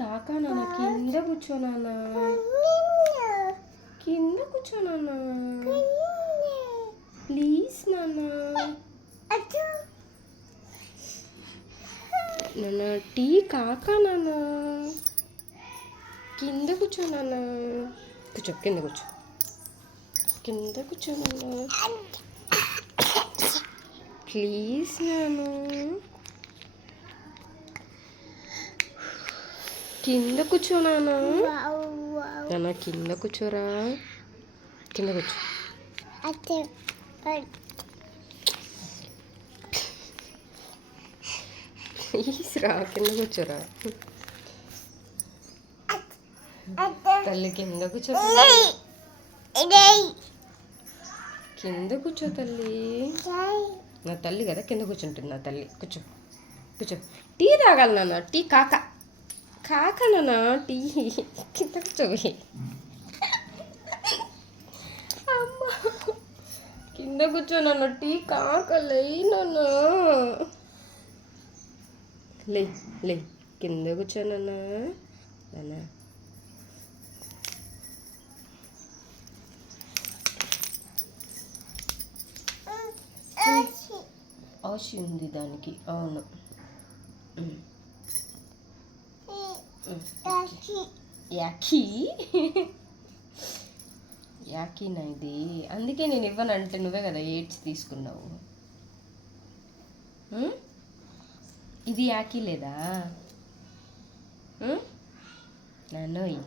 కాకా నాన్న కింద కూర్చో నాన్న, కింద కూర్చో నాన్న, ప్లీజ్ నాన్న. నాన్న టీ కాకా నాన్న, కింద కూర్చో నాన్న, కూర్చో కింద కూర్చో, కింద కూర్చో నాన్న, ప్లీజ్ నాన్న, కింద కూర్చో నాన్న. నాన్న కింద కూర్చోరా, కింద కూర్చో. ప్లీజ్ రా, కింద కూర్చోరా తల్లి, కింద కూర్చో, కింద కూర్చో తల్లి. నా తల్లి కదా కింద కూర్చుంటుంది. నా తల్లి కూర్చో, కూర్చో. టీ తాగాలి నాన్న, టీ కాకా కాకా నాన్న, టీ కింద కూర్చోవి. అమ్మ కింద కూర్చో నాన్న, టీ కాకలే నాన్న, లే లే కింద కూర్చో నాన్న. నాన్న ఆశ ఉంది దానికి, అవును. యాకీ యాకీనా ఇది? అందుకే నేను ఇవ్వను అంటే నువ్వే కదా ఎయిడ్స్ తీసుకున్నావు. ఇది యాకీ లేదా నాన్నోయ్?